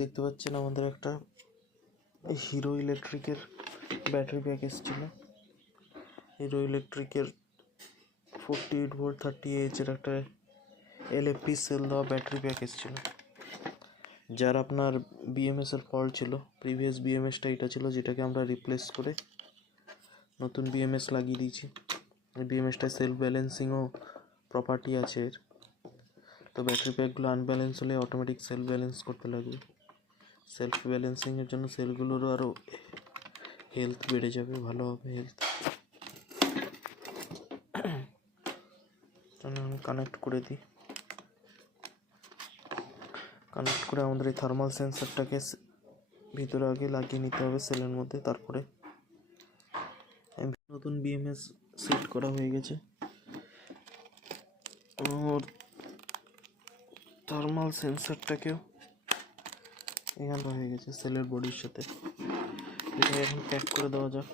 দেখতে পাচ্ছেন আমাদের একটা হিরো ইলেকট্রিকের ব্যাটারি প্যাক এসেছিল। হিরো ইলেকট্রিকের 48 ভোল্ট 30Ah এর একটা LFP সেল দেওয়া ব্যাটারি প্যাক এসেছিল, যার আপনার BMS এর ফল্ট ছিল। প্রিভিয়াস BMSটা এটা ছিল, যেটাকে আমরা রিপ্লেস করে নতুন BMS লাগিয়ে দিয়েছি। এই BMSটায় সেলফ ব্যালেন্সিংও প্রপার্টি আছে এর। তো ব্যাটারি প্যাকগুলো আনব্যালেন্স হলে অটোমেটিক সেলফ ব্যালেন্স করতে লাগবে। সেলফ ব্যালেন্সিংয়ের জন্য সেলগুলোরও আরও হেলথ বেড়ে যাবে, ভালো হবে হেলথ। আমি কানেক্ট করে দিই। কানেক্ট করে আমাদের এই থার্মাল সেন্সারটাকে ভিতরে আগে লাগিয়ে নিতে হবে সেলের মধ্যে। তারপরে নতুন BMS সেট করা হয়ে গেছে। ওর থার্মাল সেন্সারটাকেও এখানে হয়ে গেছে সেলের বডির সাথে। এটা এখন প্যাক করে দেওয়া যাক।